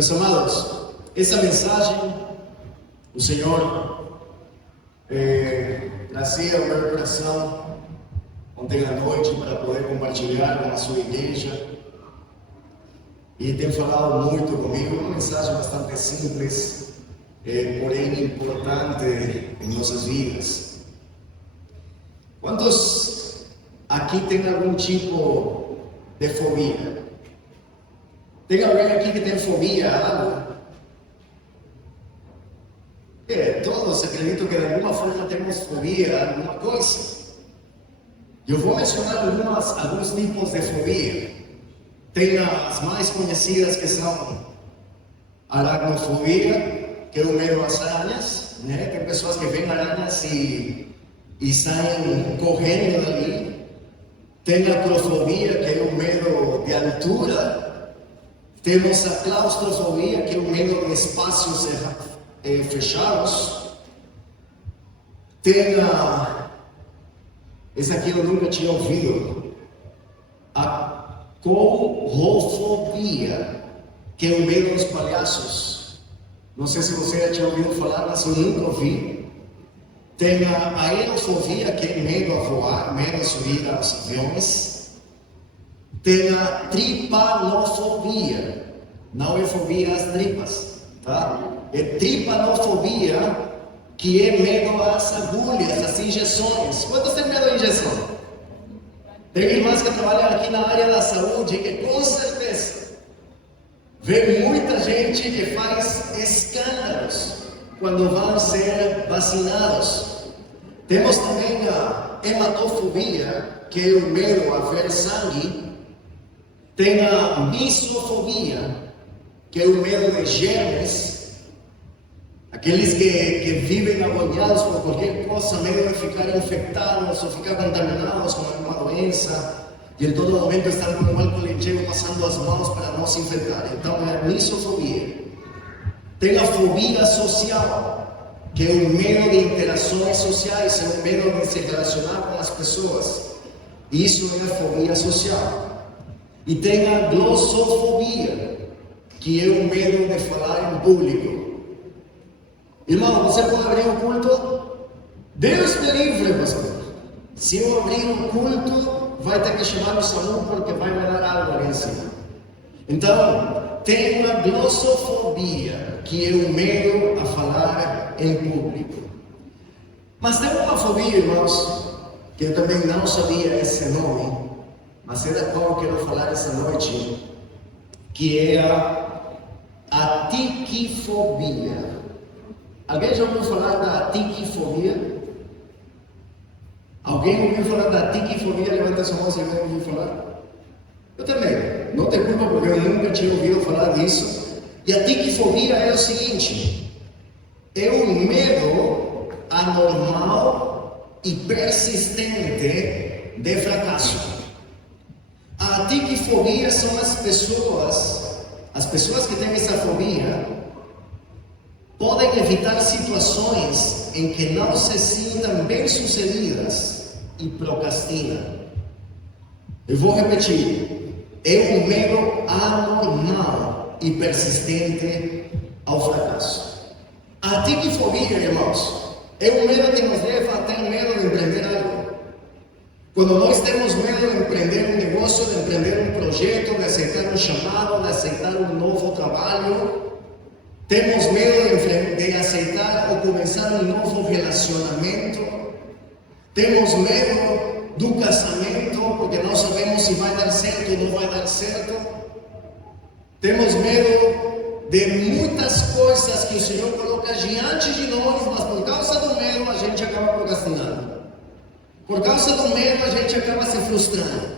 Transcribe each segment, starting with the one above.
Meus amados, essa mensagem o Senhor trazia ao meu coração ontem à noite para poder compartilhar com a sua igreja, e tem falado muito comigo. Uma mensagem bastante simples, porém importante em nossas vidas. Quantos aqui tem algum tipo de fobia? Tem alguém aqui que tem fobia a algo? Todos acredito que de alguma forma temos fobia a alguma coisa. Eu vou mencionar alguns tipos de fobia. Tem as mais conhecidas, que são aracnofobia, que é o medo às aranhas, né? Tem pessoas que veem aranhas e saem correndo dali. Tem a acrofobia, que é o medo de altura. Temos a claustrofobia, que é o medo de espaços fechados. Tem esse aqui eu nunca tinha ouvido, a coulrofobia, que é o medo dos palhaços. Não sei se você já tinha ouvido falar, mas eu nunca ouvi. Tem a aerofobia, que é medo a voar, medo a subir aos aviões. Tem a tripanofobia, não é fobia às tripas, tá? É tripanofobia, que é medo às agulhas, às injeções. Quantos têm medo de injeção? Tem irmãs que trabalham aqui na área da saúde que com certeza vê muita gente que faz escândalos quando vão ser vacinados. Temos também a hematofobia, que é o medo a ver sangue. Tem a misofobia, que é o medo de germes. Aqueles que vivem agoniados por qualquer coisa, medo de ficar infectados ou ficar contaminados com alguma doença, e em todo momento estão com o álcool em gel passando as mãos para não se infectar. Então é a misofobia. Tem a fobia social, que é o medo de interações sociais, é o medo de se relacionar com as pessoas. Isso é a fobia social. E tem a glossofobia, que é o medo de falar em público. Irmão, você pode abrir um culto? Deus me livre, pastor. Se eu abrir um culto, vai ter que chamar o SAMU porque vai me dar algo ali em cima. Então, tem uma glossofobia, que é o medo a falar em público. Mas tem uma fobia, irmãos, que eu também não sabia esse nome, mas é da qual eu quero falar essa noite, que é a tiquifobia. Alguém já ouviu falar da tiquifobia? Alguém ouviu falar da tiquifobia? Levanta sua mão se alguém ouviu falar. Eu também. Não te culpa porque eu nunca tinha ouvido falar disso. E a tiquifobia é o seguinte: é um medo anormal e persistente de fracasso. A tiquifobia são as pessoas que têm essa fobia podem evitar situações em que não se sintam bem-sucedidas e procrastinam. Eu vou repetir: é um medo anormal e persistente ao fracasso. A tiquifobia, irmãos, é um medo que nos leva a ter medo de empreender algo. Quando nós temos medo de empreender um negócio, de empreender um projeto, de aceitar um chamado, de aceitar um novo trabalho, temos medo de aceitar ou começar um novo relacionamento. Temos medo do casamento, porque não sabemos se vai dar certo ou não vai dar certo. Temos medo de muitas coisas que o Senhor coloca diante de nós, mas por causa do medo a gente acaba procrastinando. Por causa do medo a gente acaba se frustrando.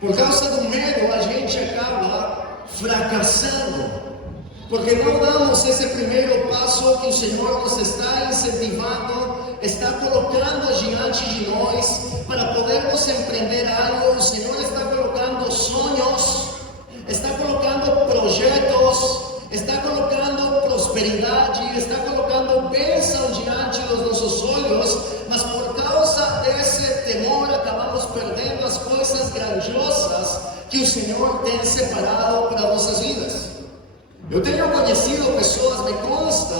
Por causa do medo a gente acaba fracassando. Porque não damos esse primeiro passo que o Senhor nos está incentivando, está colocando diante de nós para podermos empreender algo. O Senhor está colocando sonhos, está colocando projetos, está colocando prosperidade, está colocando bênção diante dos nossos olhos, mas por causa desse temor acabamos perdendo as coisas grandiosas que o Senhor tem separado para nossas vidas. Eu tenho conhecido pessoas, me consta,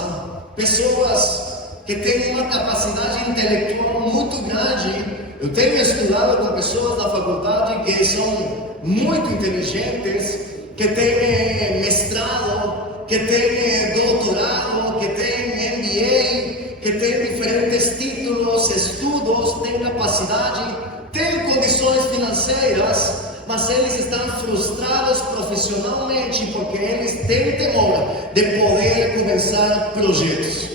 pessoas que têm uma capacidade intelectual muito grande. Eu tenho estudado com pessoas da faculdade que são muito inteligentes, que têm mestrado, que têm doutorado, que têm MBA, que têm diferentes títulos, estudos, têm capacidade, têm condições financeiras, mas eles estão frustrados profissionalmente porque eles têm temor de poder começar projetos.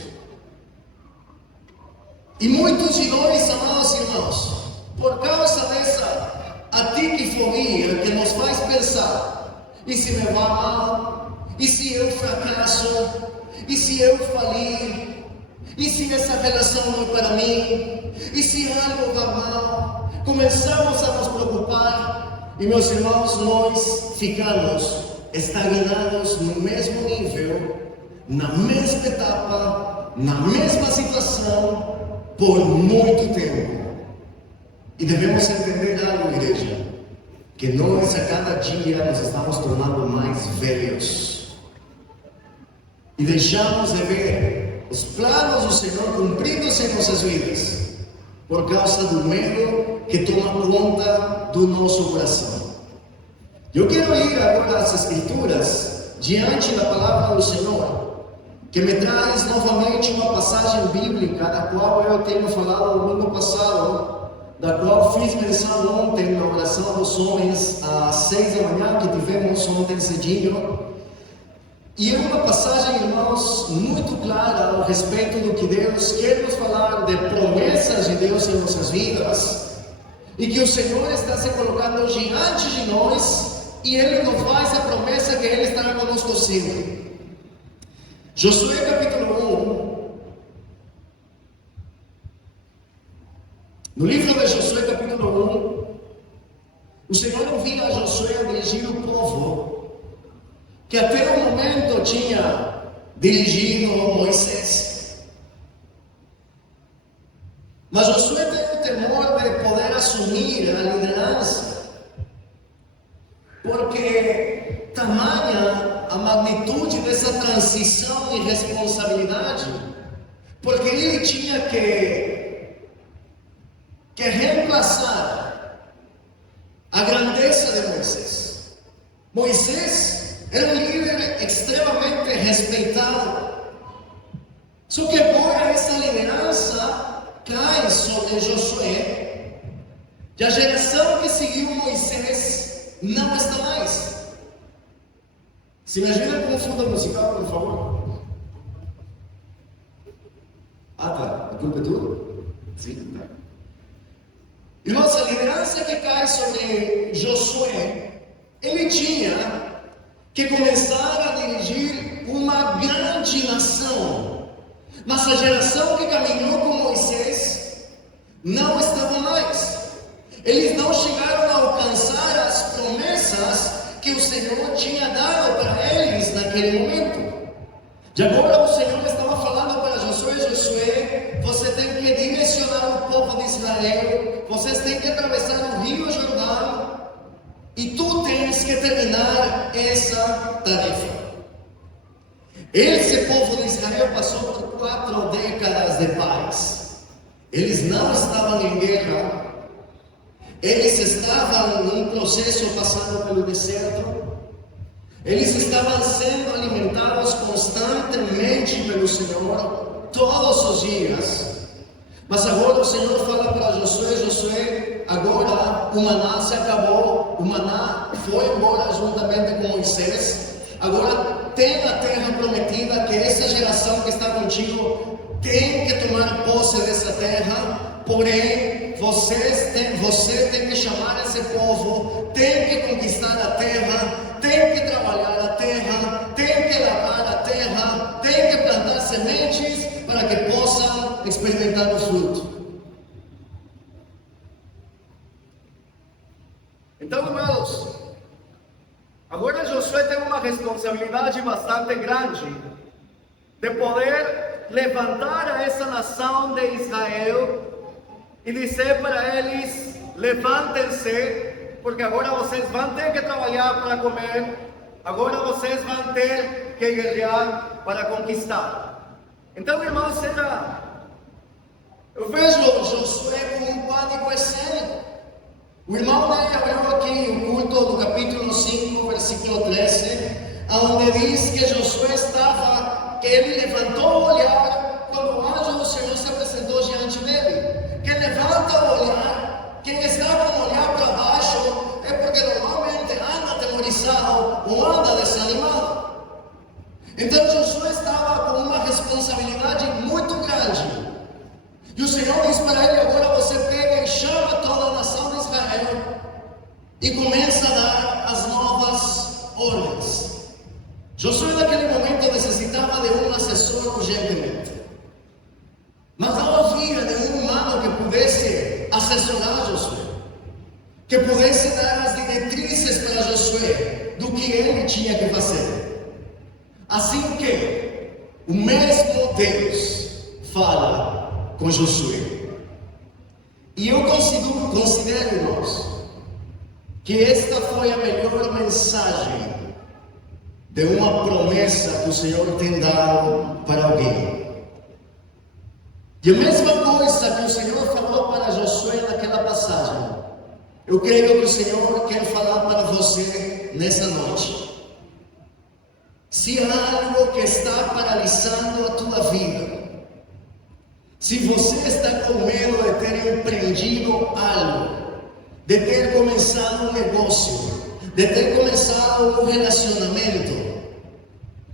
E muitos de nós, amados irmãos, por causa dessa atiquifobia que nos faz pensar: e se me vai mal? E se eu fracasso? E se eu falir? E se essa relação não é para mim? E se algo vai mal? Começamos a nos preocupar e, meus irmãos, nós ficamos estagnados no mesmo nível, na mesma etapa, na mesma situação, por muito tempo. E devemos entender algo, igreja, que nós a cada dia nos estamos tornando mais velhos e deixamos de ver os planos do Senhor cumpridos em nossas vidas por causa do medo que toma conta do nosso coração. Eu quero ir agora às Escrituras, diante da palavra do Senhor, que me traz novamente uma passagem bíblica, da qual eu tenho falado no domingo passado, da qual fiz menção ontem na oração dos homens às 6 da manhã, que tivemos ontem cedinho. E é uma passagem, irmãos, muito clara a respeito do que Deus quer nos falar, de promessas de Deus em nossas vidas, e que o Senhor está se colocando diante de nós, e Ele nos faz a promessa que Ele estará conosco sempre. Josué capítulo 1. No livro de Josué capítulo 1, o Senhor envia a Josué a dirigir o povo que até o momento tinha dirigido Moisés. Mas Josué tem o temor de poder assumir a liderança, porque tamanha a magnitude dessa transição de responsabilidade, porque ele tinha que reemplaçar a grandeza de Moisés. Moisés era um líder extremamente respeitado, só que agora essa liderança cai sobre Josué, e a geração que seguiu Moisés não está mais. Se imagina com fundo musical, por favor. Ah, tá. A culpa é tua? Sim, tá. E nossa liderança que cai sobre Josué, ele tinha que começar a dirigir uma grande nação. Mas a geração que caminhou com Moisés não estava mais. Eles não chegaram a alcançar as promessas que o Senhor tinha dado para eles naquele momento. E agora o Senhor estava falando para Josué: Josué, você tem que direcionar o povo de Israel, vocês têm que atravessar o rio Jordão, e tu tens que terminar essa tarefa. Esse povo de Israel passou por 4 décadas de paz. Eles não estavam em guerra. Eles estavam num processo passando pelo deserto. Eles estavam sendo alimentados constantemente pelo Senhor, todos os dias. Mas agora o Senhor fala para Josué: Josué, agora o maná se acabou, o maná foi embora juntamente com Moisés. Agora tem a terra prometida, que essa geração que está contigo tem que tomar posse dessa terra. Porém, você tem que chamar esse povo, tem que conquistar a terra, tem que trabalhar a terra, tem que lavar a terra, tem que plantar sementes para que possam experimentar o fruto. Então, irmãos, agora Josué tem uma responsabilidade bastante grande de poder levantar a essa nação de Israel e dizer para eles: levantem-se, porque agora vocês vão ter que trabalhar para comer, agora vocês vão ter que guerrear para conquistar. Então, irmãos, eu vejo Josué como um pânico cênico. O irmão Ney abriu aqui o culto do capítulo 5, versículo 13, onde diz que Josué que ele levantou o olhar quando o anjo do Senhor se apresentou diante dele. Quem levanta o olhar, quem está com o olhar para baixo, é porque normalmente anda atemorizado ou anda desanimado. Então Josué estava com uma responsabilidade muito grande. E o Senhor diz para ele: agora você pega e chama toda a nação de Israel e começa a dar as novas ordens. Josué naquele momento necessitava de um assessor urgentemente. Mas não havia nenhum humano que pudesse assessorar Josué, que pudesse dar as diretrizes para Josué do que ele tinha que fazer. Assim que o mesmo Deus fala com Josué. E eu considero, irmãos, que esta foi a melhor mensagem de uma promessa que o Senhor tem dado para alguém. E a mesma coisa que o Senhor falou para Josué naquela passagem, eu creio que o Senhor quer falar para você nessa noite. Se há algo que está paralisando a tua vida, se você está com medo de ter empreendido algo, de ter começado um negócio, de ter começado um relacionamento,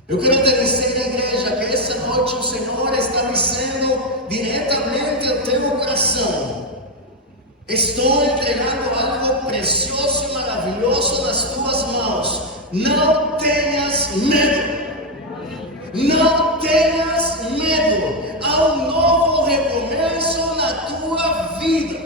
eu quero te dizer, igreja, que essa noite o Senhor está dizendo diretamente ao teu coração: estou entregando algo precioso e maravilhoso nas tuas mãos. Não tenhas medo. Não tenhas medo. Há um novo recomeço na tua vida.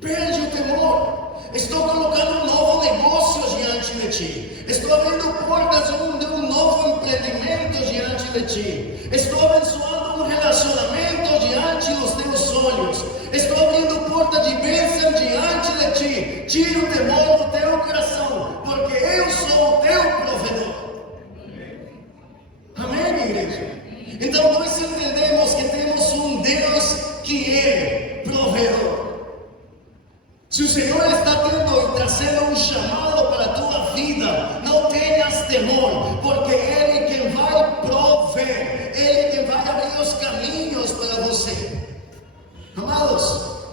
Perde o temor. Estou colocando um novo negócio diante de ti. Estou abrindo portas de um novo empreendimento diante de ti. Estou abençoando um relacionamento diante dos teus olhos. Estou abrindo porta de bênção diante de ti. Tira o temor do teu coração, porque eu sou o teu provedor. Amém, igreja? Então nós entendemos que temos um Deus que é provedor. Se o Senhor está trazendo um chamado para a tua vida, não tenhas temor, porque Ele quem vai prover, Ele quem vai abrir os caminhos para você. Amados,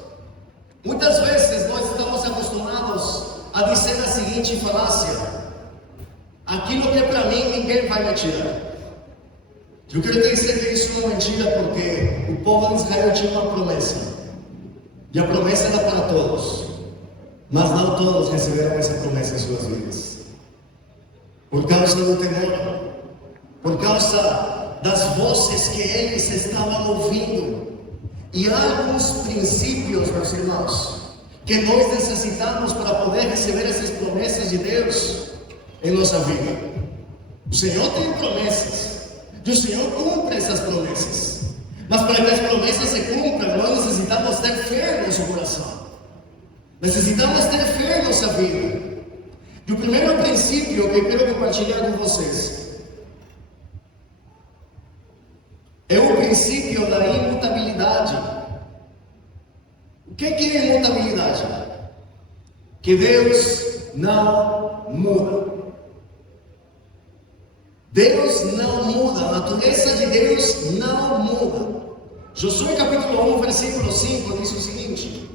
muitas vezes nós estamos acostumados a dizer a seguinte falácia: aquilo que é para mim ninguém vai me tirar. Eu quero te dizer que isso não é mentira, porque o povo de Israel tinha uma promessa, e a promessa era para todos, mas não todos receberam essa promessa em suas vidas, por causa do temor, por causa das vozes que eles estavam ouvindo. E há alguns princípios, meus irmãos, que nós necessitamos para poder receber essas promessas de Deus em nossa vida. O Senhor tem promessas, e o Senhor cumpre essas promessas. Mas para que as promessas se cumpram, nós necessitamos ter fé no nosso coração. Necessitamos ter fé em nossa vida. E o primeiro princípio que eu quero compartilhar com vocês é o princípio da imutabilidade. O que é imutabilidade? Que Deus não muda. Deus não muda, a natureza de Deus não muda. Josué capítulo 1, versículo 5 diz o seguinte: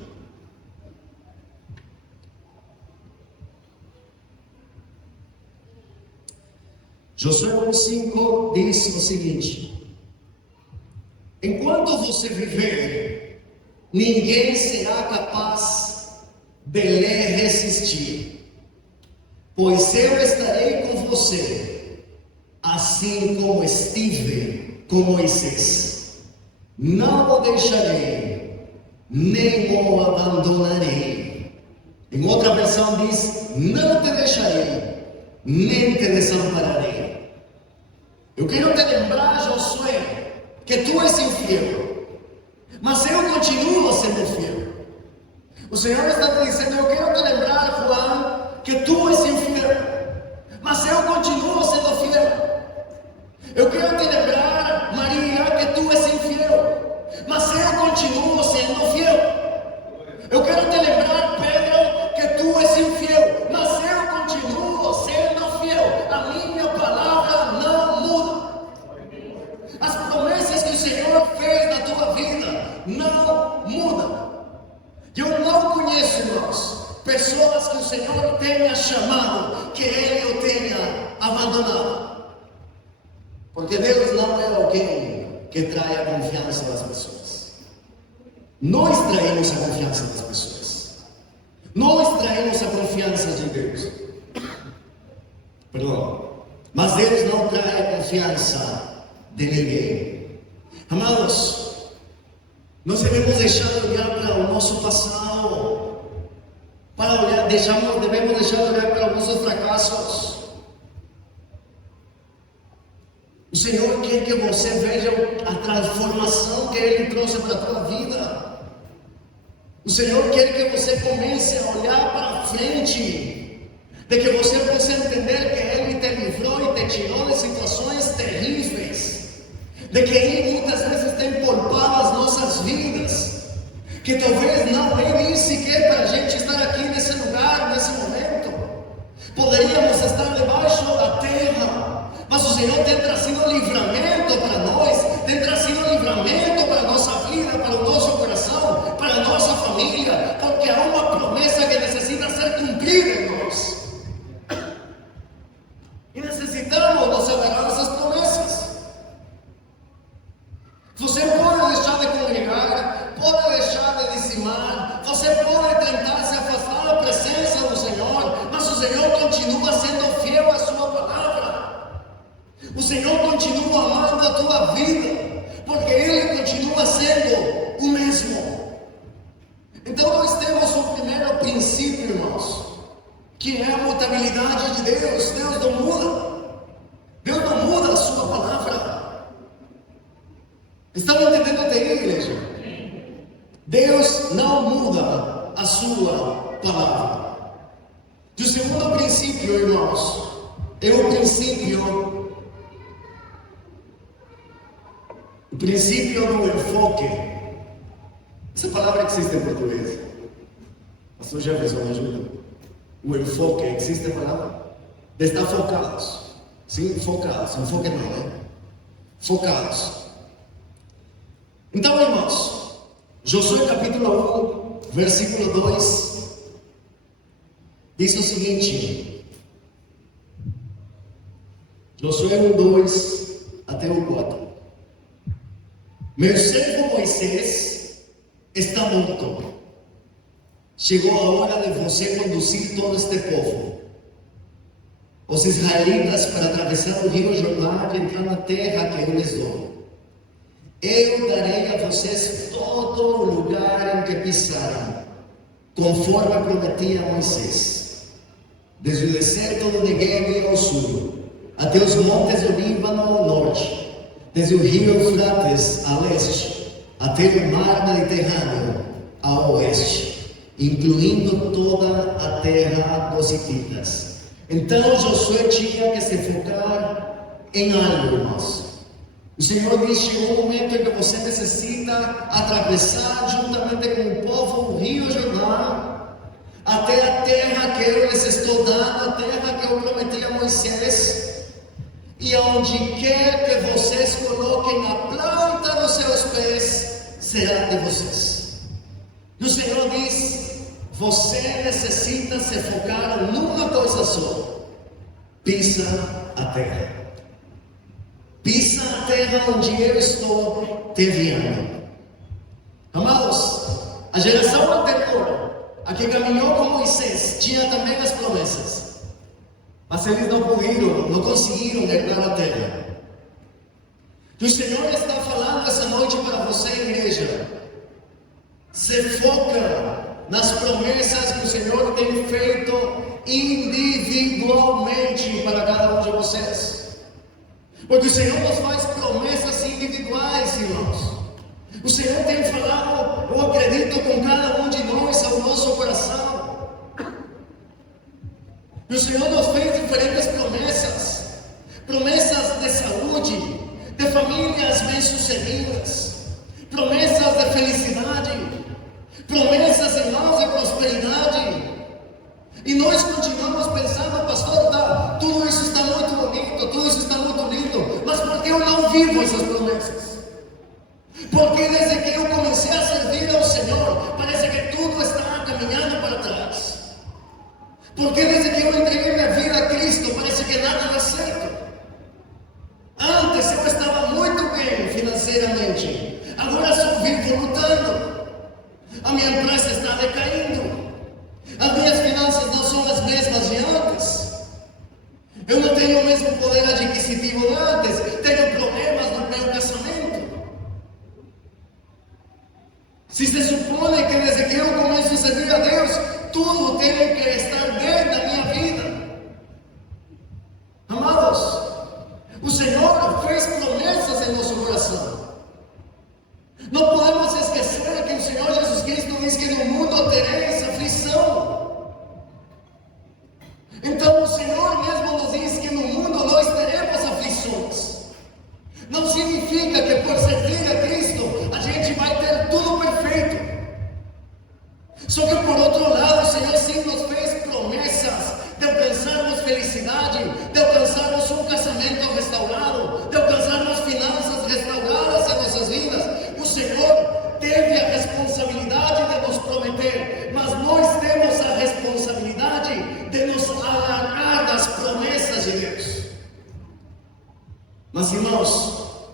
Josué 1,5 diz o seguinte: enquanto você viver, ninguém será capaz de lhe resistir, pois eu estarei com você, assim como estive com Moisés. Não o deixarei, nem o abandonarei. Em outra versão diz: não te deixarei, nem te desampararei. Eu quero te lembrar, Josué, que tu és infiel, mas eu continuo sendo fiel. O Senhor está te dizendo: eu quero te lembrar, Juan, que tu és infiel, mas eu continuo sendo fiel. Senhor tenha chamado, que Ele o tenha abandonado. Porque Deus não é alguém que trai a confiança das pessoas. Nós traímos a confiança das pessoas. Nós traímos a confiança de Deus. Perdão. Mas Deus não trai a confiança de ninguém. Amados, nós devemos deixar de olhar para o nosso passado. Devemos deixar de olhar para os nossos fracassos. O Senhor quer que você veja a transformação que Ele trouxe para a tua vida. O Senhor quer que você comece a olhar para frente, de que você possa entender que Ele te livrou e te tirou de situações terríveis, de que Ele muitas vezes tem poupado as nossas vidas, que talvez não é nem sequer para a gente estar aqui nesse lugar, nesse momento. Poderíamos estar debaixo da terra, mas o Senhor tem trazido livramento para nós, tem trazido livramento para a nossa vida, para o nosso coração, para a nossa família, porque há uma promessa que necessita ser cumprida em nós. E necessitamos nos agarrar essas promessas. Você pode deixar de congregar, pode deixar de dizimar, você pode tentar se afastar da presença do Senhor, mas o Senhor continua sendo fiel à sua palavra. O Senhor continua amando a tua vida, porque Ele continua sendo o mesmo. Então nós temos o primeiro princípio, irmãos, que é a mutabilidade de Deus. Deus não muda. Deus não muda a sua palavra. Estão entendendo até aí, igreja? Deus não muda a sua palavra. E o segundo princípio, irmãos, é o princípio do enfoque. Essa palavra existe em português. Pastor Jefferson, me ajuda. O enfoque, existe a palavra? De estar focados. Sim, focados. Enfoque não, né? Focados. Então, irmãos, Josué capítulo 1, versículo 2, diz o seguinte. Josué 1, 2 até o 4. Meu servo Moisés está morto. Chegou a hora de você conduzir todo este povo, os israelitas, para atravessar o rio Jordão e entrar na terra que eu lhes dou. Eu darei a vocês todo o lugar em que pisarem, conforme prometi a Moisés, desde o deserto do Negueb ao sul, até os montes do Líbano ao norte, desde o rio Eufrates a leste, até o mar Mediterrâneo a oeste, incluindo toda a terra dos hititas. Então Josué tinha que se focar em algo, irmãos. O Senhor diz: chegou o momento em que você necessita atravessar juntamente com o povo o rio Jordão até a terra que eu lhes estou dando, a terra que eu prometi a Moisés, e aonde quer que vocês coloquem a planta dos seus pés, será de vocês. E o Senhor diz: você necessita se focar numa coisa só: pisa a terra. Pisa a terra onde eu estou te enviando. Amados, a geração anterior, a que caminhou com Moisés, tinha também as promessas, mas eles não conseguiram herdar a terra. E o Senhor está falando essa noite para você, igreja: se foca nas promessas que o Senhor tem feito individualmente para cada um de vocês. Porque o Senhor nos faz promessas individuais, irmãos. O Senhor tem falado, eu acredito, com cada um de nós ao nosso coração. E o Senhor nos fez diferentes promessas. Promessas de saúde, de famílias bem-sucedidas, promessas de felicidade, promessas, irmãos, de prosperidade. E nós continuamos pensando: pastor, tudo isso está muito bonito, tudo isso está muito lindo, mas por que eu não vivo essas promessas? Porque desde que eu comecei a servir ao Senhor, parece que tudo está caminhando para trás. financeiramente. Agora só vivo lutando. A minha empresa está decaindo. As minhas finanças não são as mesmas de antes. Eu não tenho o mesmo poder adquisitivo de antes. Tenho problemas no meu casamento. Se supõe que desde que eu começo a servir a Deus, tudo tem que estar bem na minha vida. Amados, o Senhor fez promessas em nosso coração. Não podemos esquecer que o Senhor Jesus Cristo diz que no mundo tereis aflição. Então o Senhor mesmo nos diz que no mundo nós teremos aflições. Não significa que por servir a Cristo a gente vai ter tudo perfeito. Só que por outro lado o Senhor sim nos fez promessas de alcançarmos felicidade, de alcançarmos um casamento restaurado, de alcançarmos finanças restauradas em nossas vidas. O Senhor teve a responsabilidade de nos prometer, mas nós temos a responsabilidade de nos alargar das promessas de Deus. Mas irmãos,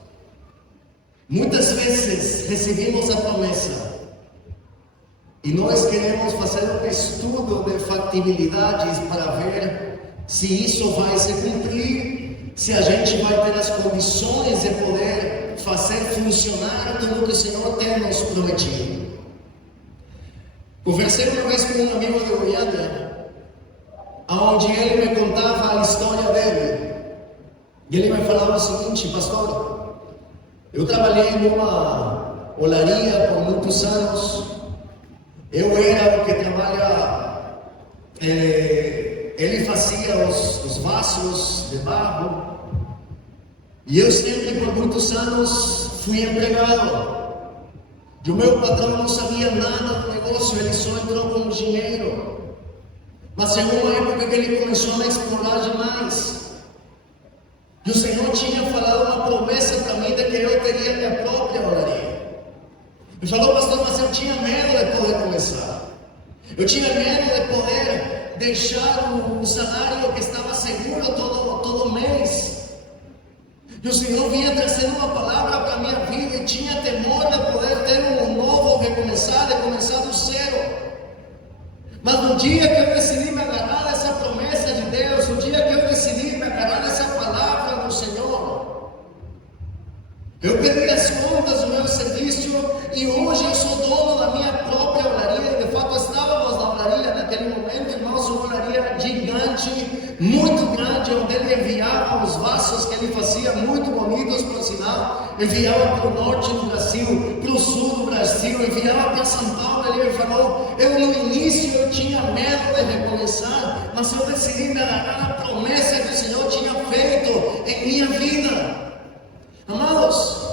muitas vezes recebemos a promessa e nós queremos fazer um estudo de factibilidades para ver se isso vai se cumprir, se a gente vai ter as condições de poder fazer funcionar tudo que o Senhor tem nos prometido. Conversei uma vez com um amigo de Goiânia, onde ele me contava a história dele. E ele me falava o seguinte: pastor, eu trabalhei numa olaria por muitos anos. Eu era o que trabalha, ele fazia os vasos de barro, e eu sempre por muitos anos fui empregado. E o meu patrão não sabia nada do negócio, ele só entrou com dinheiro. Mas chegou uma época que ele começou a me explorar demais. E o Senhor tinha falado uma promessa para mim de que eu teria minha própria olaria. Ele falou: pastor, mas eu tinha medo de poder começar. Eu tinha medo de poder deixar o salário que estava seguro todo mês. E o Senhor vinha trazendo uma palavra para a minha vida e tinha temor de poder ter um novo recomeçar, de começar do zero. Mas no dia que eu decidi me agarrar dessa promessa de Deus, no dia que eu decidi me agarrar dessa palavra do Senhor, eu pedi as contas do meu serviço e hoje eu sou dono da minha própria olaria. De fato, estávamos na olaria naquele momento, irmãos, uma olaria gigante, muito grande, onde ele enviava os vasos que ele fazia, muito bonitos, por sinal, enviava para o norte do Brasil, para o sul do Brasil, enviava para São Paulo. Ele falou: eu no início eu tinha medo de recomeçar, mas eu decidi me agarrar a promessa que o Senhor tinha feito em minha vida. Amados,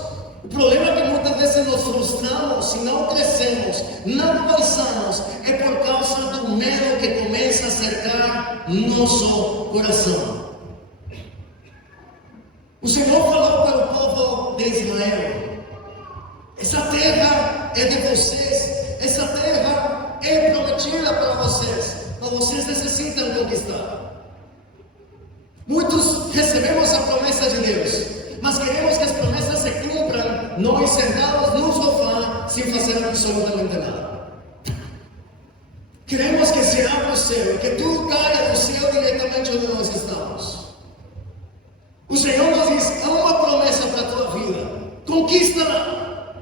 o problema é que muitas vezes nos frustramos e não crescemos, não avançamos, é por causa do medo que começa a cercar nosso coração. O Senhor falou para o povo de Israel: essa terra é de vocês, essa terra é prometida para vocês, mas vocês necessitam conquistar. Muitos recebemos a promessa de Deus, mas queremos que as promessas se cumpram, nós sentados no sofá, sem fazer absolutamente nada. Queremos que se abra o céu, que tudo caia do céu diretamente onde nós estamos. O Senhor nos diz: há uma promessa para a tua vida, conquista-la.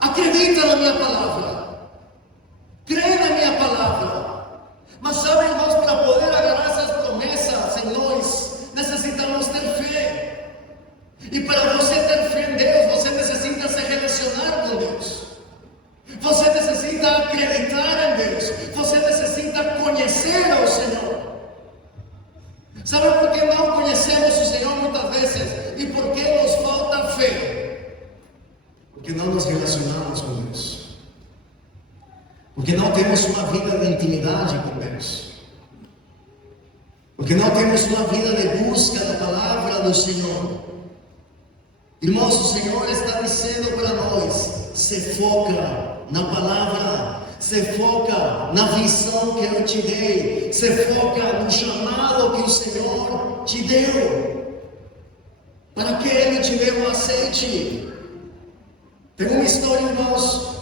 Acredita na minha palavra, crê na minha palavra. Mas sabe, irmãos, para poder agarrar essas promessas em nós, necessitamos ter fé. E para você ter fé em Deus, você necessita se relacionar com Deus. Você necessita acreditar em Deus. Você necessita conhecer ao Senhor. Sabe por que não conhecemos o Senhor muitas vezes? E por que nos falta fé? Porque não nos relacionamos com Deus. Porque não temos uma vida de intimidade com Deus. Porque não temos uma vida de busca da palavra do Senhor. Irmãos, o Senhor está dizendo para nós: se foca na palavra, se foca na visão que eu te dei, se foca no chamado que o Senhor te deu. para que ele te dê um azeite. Tem uma história, irmãos,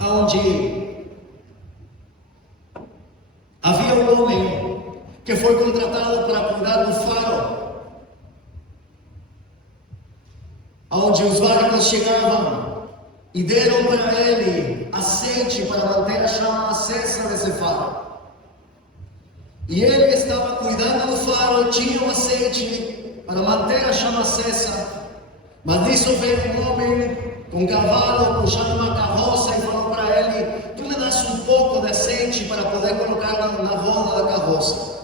onde havia um homem que foi contratado para cuidar do faro, onde os barcos chegavam e deram para ele azeite para manter a chama acesa desse faro. E ele estava cuidando do faro, tinha um azeite para manter a chama acesa, mas nisso veio um homem com um cavalo puxando uma carroça e falou para ele: tu me das um pouco de azeite para poder colocar na roda da carroça.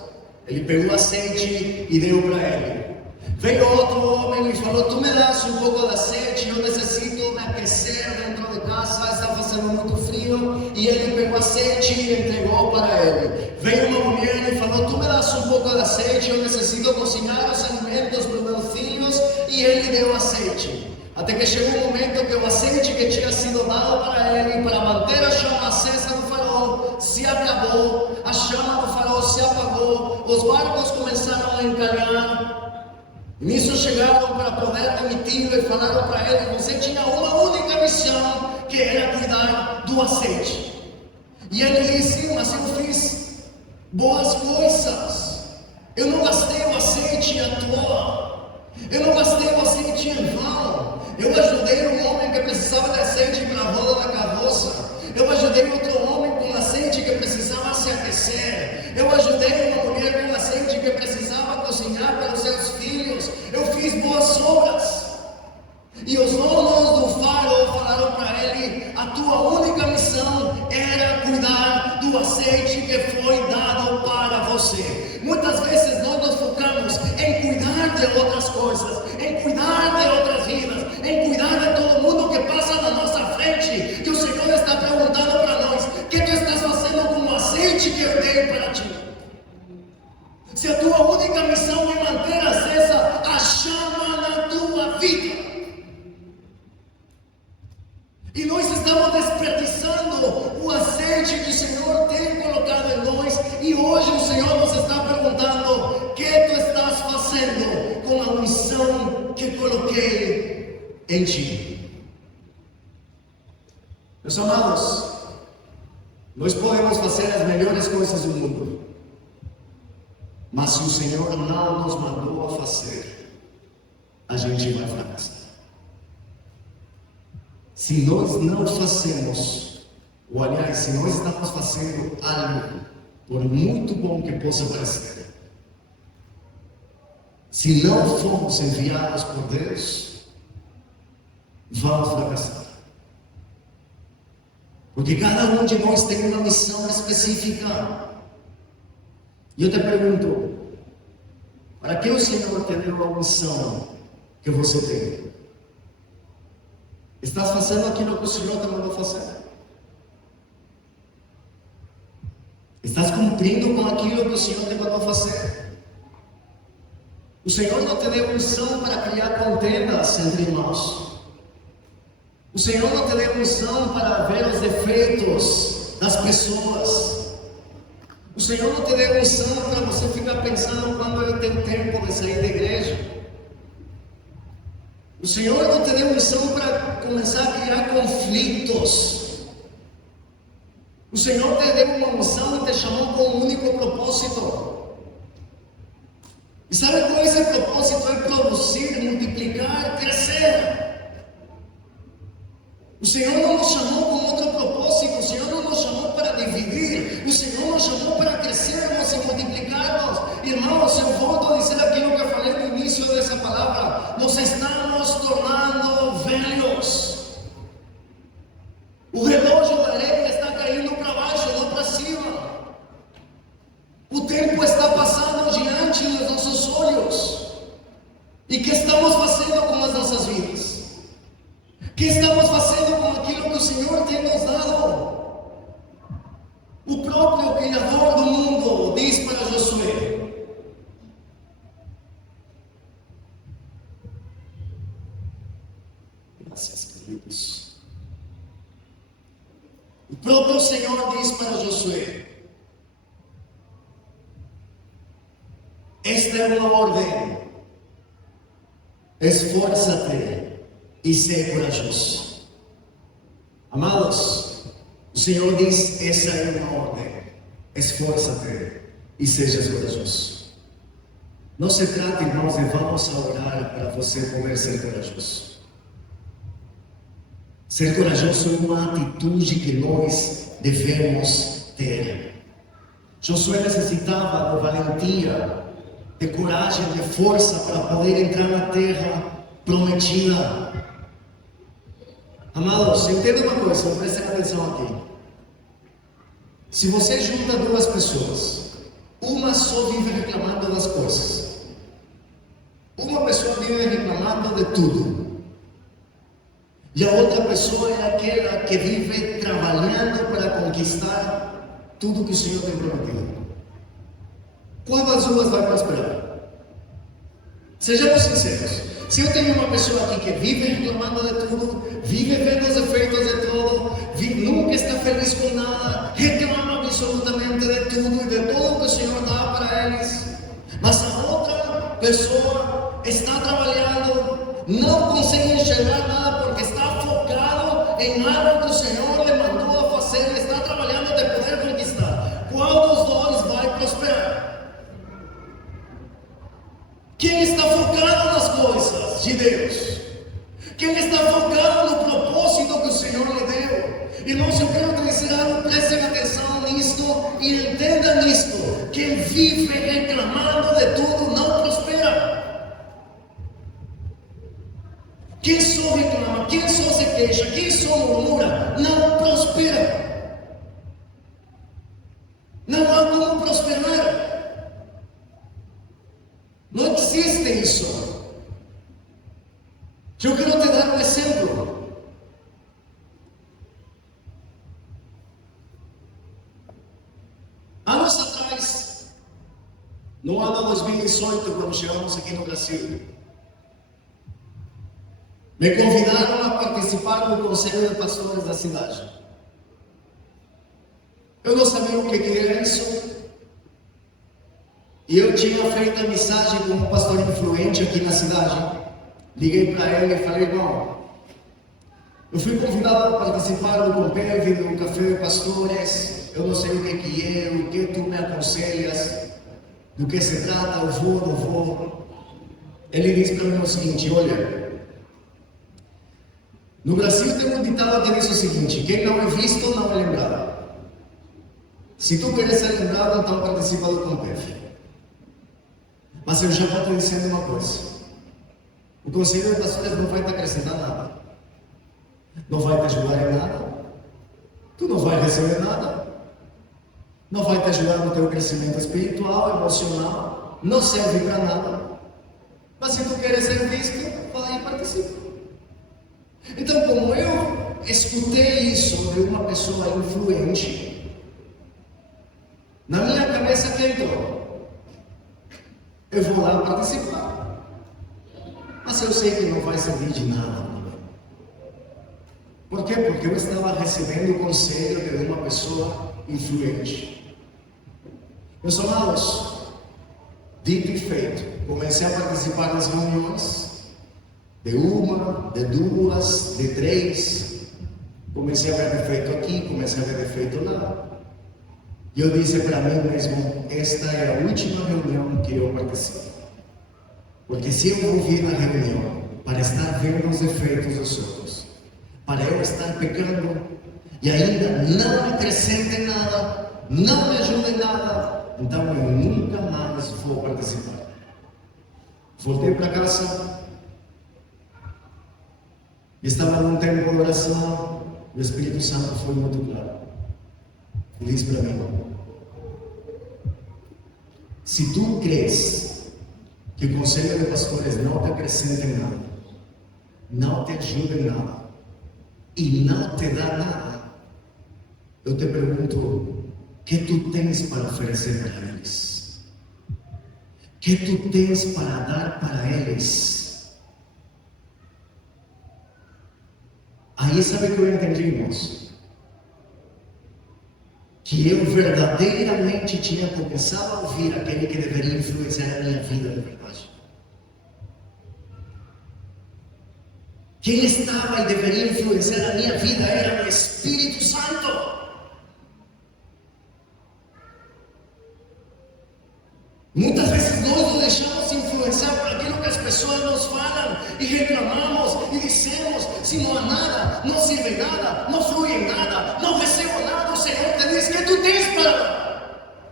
Ele pegou azeite e deu para ele. Veio outro homem e falou: tu me das um pouco de azeite, eu necessito me aquecer dentro de casa, está fazendo muito frio. E ele pegou azeite e entregou para ele. Veio uma mulher e falou: tu me das um pouco de azeite, eu necessito cozinhar os alimentos para os meus filhos. E ele deu azeite. Até que chegou um momento que o azeite que tinha sido dado para ele, para manter a chama acesa do farol, se acabou, a chama do farol se apagou, os barcos começaram a encalhar. Nisso chegaram para poder demiti-lo e falaram para ele: você tinha uma única missão, que era cuidar do azeite. E ele disse: mas eu fiz boas coisas, eu não gastei o azeite à toa, eu não gastei o azeite em vão. Eu ajudei um homem que precisava de azeite para a roda da carroça. Eu ajudei outro homem com azeite que precisava se aquecer. Eu ajudei uma mulher com azeite que precisava cozinhar para os seus filhos. Eu fiz boas obras. E os donos do faro falaram para ele: a tua única missão era cuidar do azeite que foi dado para você. Muitas vezes nós nos focamos em cuidar de outras coisas, em cuidar de outras vidas, em cuidar de todo mundo que passa na nossa frente. Que o Senhor está perguntando para nós: o que tu estás fazendo com o azeite que eu dei para ti? Se a tua única missão é manter acesa a chama na tua vida, e nós estamos desperdiçando o azeite que o Senhor tem colocado em nós. E hoje o Senhor nos está perguntando: o que tu estás fazendo com a unção que coloquei em ti? Meus amados, nós podemos fazer as melhores coisas do mundo, mas se o Senhor não nos mandou a fazer, a gente vai fracassar. Se nós não fazemos, ou aliás, se nós estamos fazendo algo, por muito bom que possa parecer, se não formos enviados por Deus, vamos fracassar. Porque cada um de nós tem uma missão específica. E eu te pergunto: para que o Senhor te deu a missão que você tem? Estás fazendo aquilo que o Senhor te mandou fazer? Estás cumprindo com aquilo que o Senhor te mandou fazer? O Senhor não te deu unção para criar contendas entre irmãos. O Senhor não te deu unção para ver os defeitos das pessoas. O Senhor não te deu unção para você ficar pensando quando é o teu tempo de sair da igreja. O Senhor não te deu unção para começar a criar conflitos. O Senhor te deu uma unção e te chamou com um único propósito. E sabe qual é esse propósito? É produzir, multiplicar, crescer. O Senhor não nos chamou com outro propósito. O Senhor não nos chamou para dividir. O Senhor nos chamou para crescermos e multiplicarmos. Irmãos, eu volto a dizer aquilo que eu falei no início dessa palavra: nós estamos tornando velhos. O relógio da areia está caindo para baixo, não para cima. O tempo está passando diante dos nossos olhos. E o que estamos fazendo com as nossas vidas? O que estamos fazendo com aquilo que o Senhor tem nos dado? O próprio Criador do mundo diz para Josué: graças, queridos. O próprio Senhor diz para Josué: esta é uma ordem. Esforça-te e ser corajoso. Amados, o Senhor diz, essa é uma ordem. Esforça-te e sejas corajoso. Não se trata, irmãos, de vamos a orar para você poder ser corajoso. Ser corajoso é uma atitude que nós devemos ter. Josué necessitava de valentia, de coragem, de força para poder entrar na terra prometida. Amados, entenda uma coisa, prestem atenção aqui. Se você junta duas pessoas, uma só vive reclamando das coisas. Uma pessoa vive reclamando de tudo. E a outra pessoa é aquela que vive trabalhando para conquistar tudo que o Senhor tem prometido. Qual das duas vai prosperar? Sejamos sinceros. Se eu tenho uma pessoa aqui que vive reclamando de tudo, vive vendo os efeitos de tudo, nunca está feliz com nada, reclama absolutamente de tudo e de tudo que o Senhor dá para eles, mas a outra pessoa está trabalhando, não consegue enxergar nada porque está focado em algo que o Senhor lhe mandou a fazer, ele está trabalhando de poder conquistar. Qual dos dois vai prosperar? Quem está focado nas coisas de Deus? Quem está focado no propósito que o Senhor lhe deu? Irmãos, eu quero dizer algo, prestem atenção nisto e entendam nisto. Quem vive reclamando de tudo não prospera. Quem só reclama, quem só se queixa, quem só murmura, não prospera. Não há como prosperar. Não existe isso. Eu quero te dar um exemplo. Anos atrás, no ano 2018, quando chegamos aqui no Brasil, me convidaram a participar do Conselho de Pastores da cidade. Eu não sabia o que era isso. E eu tinha feito amizade com um pastor influente aqui na cidade. Liguei para ele e falei, irmão, eu fui convidado a participar do Compev, do Café de Pastores, eu não sei o que é, o que tu me aconselhas, do que se trata, eu vou, não vou. Ele disse para mim o seguinte, olha, no Brasil tem um ditado que diz o seguinte, quem não é visto não é lembrado. Se tu queres ser lembrado, então participa do Compev. Mas eu já estou te dizendo uma coisa. O Conselho de Pastores não vai te acrescentar nada. Não vai te ajudar em nada. Tu não vai receber nada. Não vai te ajudar no teu crescimento espiritual, emocional. Não serve para nada. Mas se tu queres ser visto, vai e participa. Então, como eu escutei isso de uma pessoa influente, na minha cabeça que entrou, eu vou lá participar. Mas eu sei que não vai servir de nada. Por quê? Porque eu estava recebendo o conselho de uma pessoa influente. Meus amados, dito e feito, comecei a participar das reuniões, de uma, de duas, de três. Comecei a ver defeito aqui, comecei a ver defeito lá. E eu disse para mim mesmo, esta é a última reunião que eu participo. Porque se eu vou vir na reunião para estar vendo os defeitos dos outros, para eu estar pecando e ainda não me acrescente nada, não me ajude em nada, então eu nunca mais vou participar. Voltei para casa, estava num tempo de oração, o Espírito Santo foi muito claro. Ele disse para mim, se tu crês que o Conselho de Pastores não te acrescenta em nada, não te ajuda em nada e não te dá nada, eu te pergunto, o que tu tens para oferecer para eles? O que tu tens para dar para eles? Aí sabe o que eu entendi, irmãos? Que eu verdadeiramente tinha começado a ouvir aquele que deveria influenciar a minha vida de verdade. quem estava e deveria influenciar a minha vida era o Espírito Santo. Muitas vezes nós nos deixamos influenciar por aquilo que as pessoas nos falam e reclamamos e dizemos: se não há nada, não sirve nada, não flui em nada, não recebo nada. O Senhor te diz que tu tens para dar,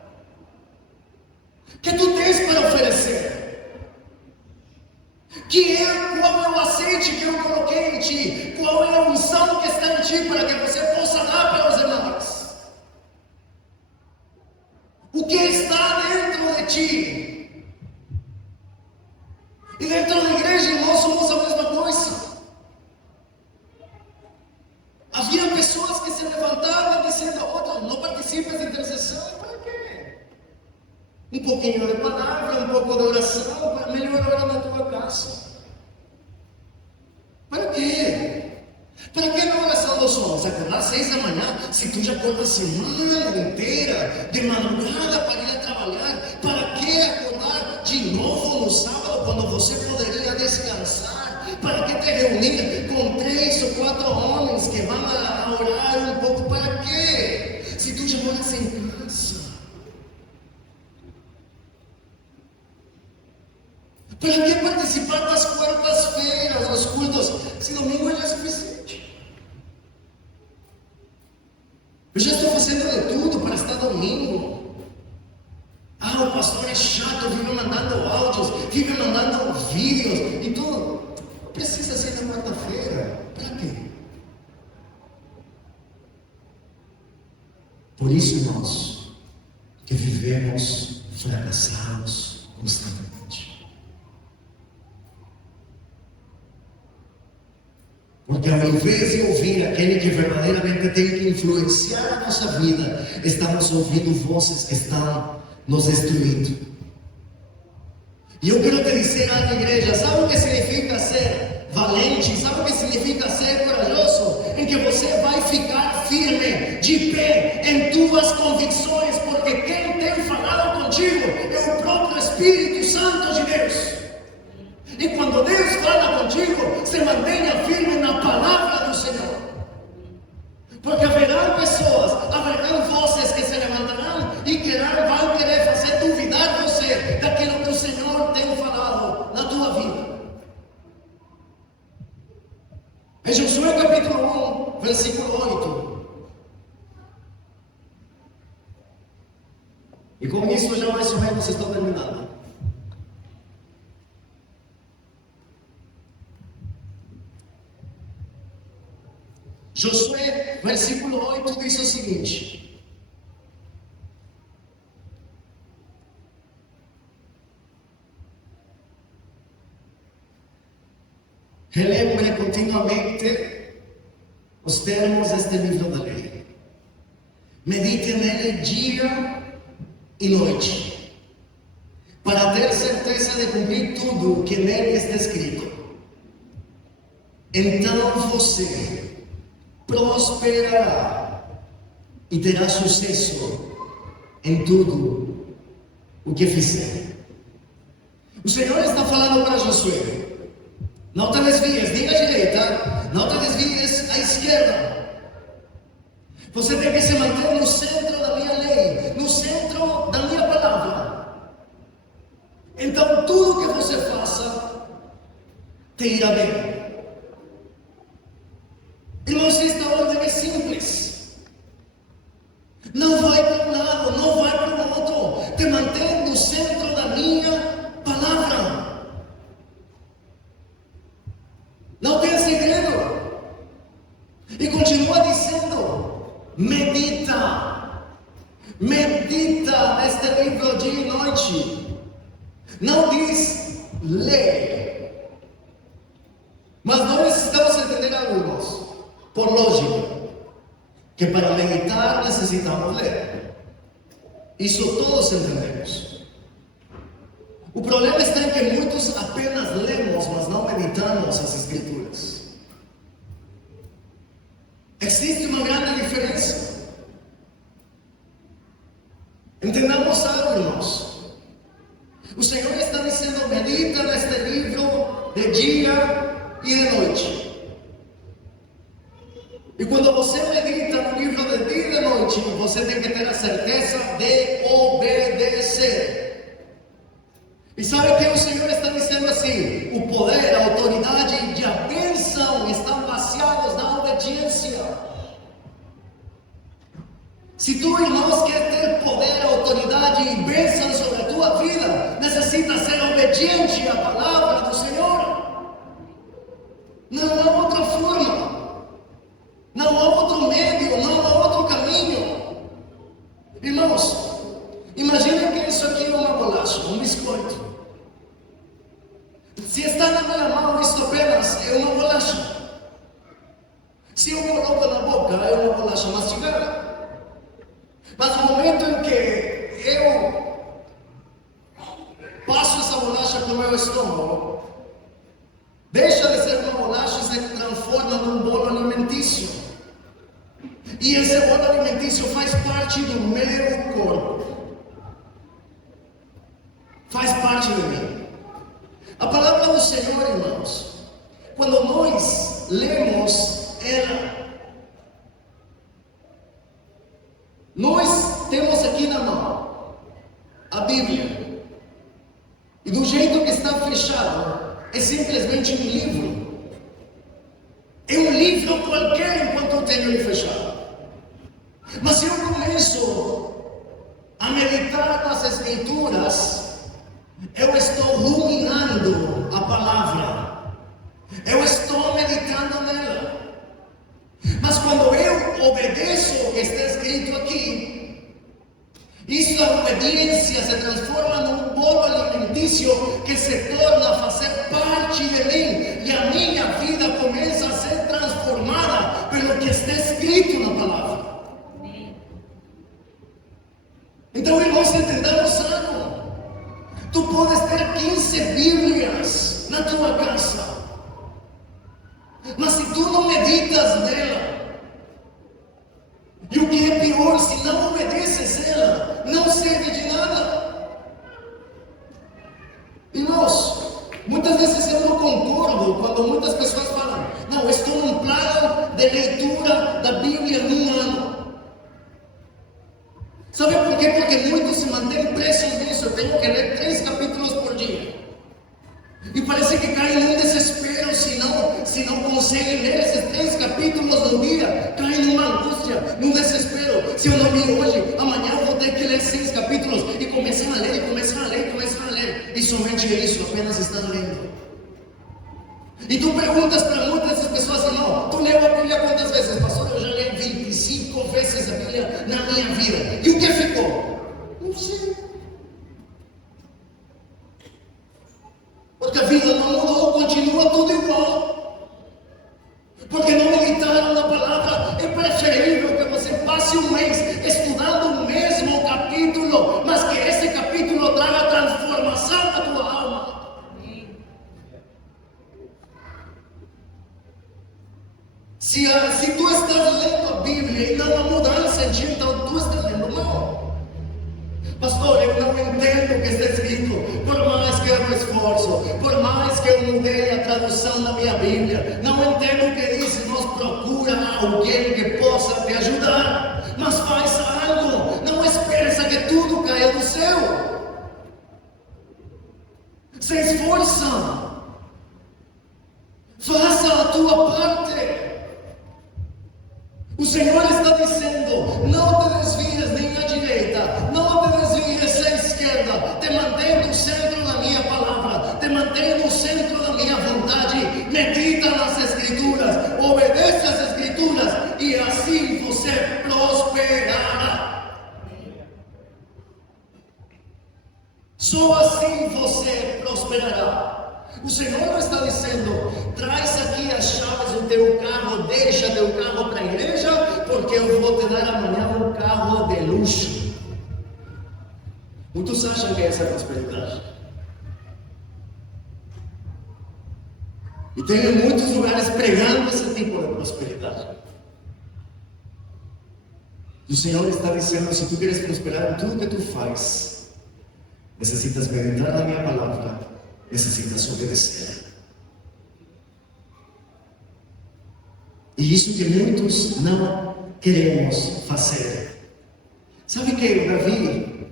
que tu tens para oferecer, qual é o azeite que eu coloquei em ti, qual é a unção que está em ti para que você possa dar para os demais. O que está dentro de ti? E dentro da igreja nós somos a mesma coisa. Havia pessoas que se levantavam dizendo a outras: não participes de intercessão. Para quê? Um pouquinho de palavra, um pouco de oração, para melhorar na tua casa. Para quê? Para que a oração dos homens? Acordar às 6 da manhã, se tu já acorda a semana inteira, de madrugada para ir a trabalhar, para que acordar de novo no sábado, quando você poderia descansar? Para que te reunir com 3 ou 4 homens que vão a orar um pouco? Para quê? Se tu já moras em casa. Para que participar das quartas-feiras, dos cultos, se domingo já é suficiente? Eu já estou fazendo de tudo para estar domingo. O pastor é chato, vive mandando áudios, vive mandando vídeos e tudo. Não precisa ser na quarta-feira. Para quê? Por isso nós, que vivemos fracassados constantemente. Porque ao invés de ouvir aquele que verdadeiramente tem que influenciar a nossa vida, estamos ouvindo vozes que estão nos destruindo. E eu quero te dizer à igreja: sabe o que significa ser valente? Sabe o que significa ser corajoso? Em que você vai ficar firme, de pé, em tuas convicções, porque quem tem falado contigo é o próprio Espírito Santo de Deus. E quando Deus fala contigo, se mantenha firme na palavra do Senhor. Porque haverão pessoas, haverão vozes que se levantarão e vão querer fazer duvidar você daquilo que o Senhor tem falado na tua vida. Em Josué capítulo 1, versículo 8. E com isso já mais ou menos estou terminando. Josué, versículo 8, diz o seguinte: relembre continuamente os termos deste livro da lei. Medite nele dia e noite, para ter certeza de cumprir tudo o que nele está escrito. Então você prosperará e terá sucesso em tudo o que fizer. O Senhor está falando para Josué: não te desvies nem à direita, não te desvies à esquerda. Você tem que se manter no centro da minha lei, no centro da minha palavra. Então tudo que você faça te irá bem. Irmãos, esta ordem é simples. Não vai para um lado, não vai para o outro. Te mantém no centro da minha palavra. Não tem segredo. E continua dizendo: medita. Medita neste livro dia e noite. Não diz lê. Mas nós estamos entendendo algo, irmãos. Por lógica, que para meditar necessitamos ler. Isso todos entendemos. O problema está em que muitos apenas lemos, mas não meditamos as Escrituras. Existe uma grande diferença. Entendamos algo, irmãos. O Senhor está dizendo: medita neste livro de dia e de noite. E quando você medita no livro de dia e de noite, você tem que ter a certeza de obedecer. E sabe o que o Senhor está dizendo assim? O poder, a autoridade e a bênção estão baseados na obediência. Se tu, irmãos, quer ter poder, autoridade e bênção sobre a tua vida, necessita ser obediente à palavra do Senhor. Não há outra forma. Não há outro meio, não há outro caminho. Irmãos, imagina que isso aqui é uma bolacha, um biscoito. Se está na minha mão, isso apenas é uma bolacha. Se eu coloco na boca, é uma bolacha mastigada. Mas no momento em que eu passo essa bolacha para o meu estômago, deixa de ser uma bolacha e se transforma num bolo alimentício. E esse bolo alimentício faz parte do meu corpo. Faz parte de mim. A palavra do Senhor, irmãos, quando nós lemos ela, nós temos aqui na mão a Bíblia. E do jeito que está fechado, é simplesmente um livro. É um livro qualquer enquanto eu tenho ele fechado. Mas se eu começo a meditar nas Escrituras, eu estou ruminando a palavra. Eu estou meditando nela. Mas quando eu obedeço o que está escrito aqui, isso, a obediência se transforma num bolo alimentício que se torna a fazer parte de mim. E a minha vida começa a ser transformada pelo que está escrito na palavra. Então, irmãos, entendamos algo. Tu podes ter 15 Bíblias na tua casa, mas se tu não meditas nela, e o que é pior, se não obedeces ela, não serve de nada. Irmãos, muitas vezes eu não concordo quando muitas pessoas falam: não, estou num plano de leitura da Bíblia num ano. Sabe por quê? Porque muitos se mantêm presos nisso. Eu tenho que ler 3 capítulos por dia. E parece que caem num desespero se não conseguem ler esses 3 capítulos no dia. Caem numa angústia, num desespero. Se eu não li hoje, amanhã eu vou ter que ler 6 capítulos. E começar a ler, começar a ler, começar a ler. E somente é isso, apenas estar lendo. E tu perguntas para muitas dessas pessoas assim: não, tu leu a Bíblia quantas vezes? Pastor, eu já li 25 vezes a Bíblia na minha vida. E o que ficou? Não sei. Porque a vida não mudou, continua tudo igual. Porque não meditaram na palavra. É preferível que você passe um mês estudando o mesmo capítulo, mas que esse capítulo traga transformação na tua alma. Se tu estás lendo a Bíblia e não há mudança em ti, então tu estás lendo mal. Pastor, eu não entendo o que está escrito. Por mais que eu me esforço, por mais que eu mudei a tradução da minha Bíblia, não entendo o que diz. Nós procura alguém que possa te ajudar. Mas faz algo. Não esperes a que tudo caia do céu. Se esforça. Faça a tua parte. O Senhor está dizendo: não te desvies nem à direita, não te desvies à esquerda, te mantém no centro da minha palavra, te mantém no centro da minha vontade. Medita nas Escrituras, obedece às Escrituras, e assim você prosperará. Só assim você prosperará. O Senhor está dizendo: traz aqui as chaves do teu carro, deixa teu carro para a igreja, porque eu vou te dar amanhã um carro de luxo. Muitos acham que essa é a prosperidade. E tem em muitos lugares pregando esse tipo de prosperidade. E o Senhor está dizendo: se tu queres prosperar em tudo que tu faz, necessitas meditar na minha palavra. Necessitas obedecer. E isso que muitos não queremos fazer. Sabe que o Davi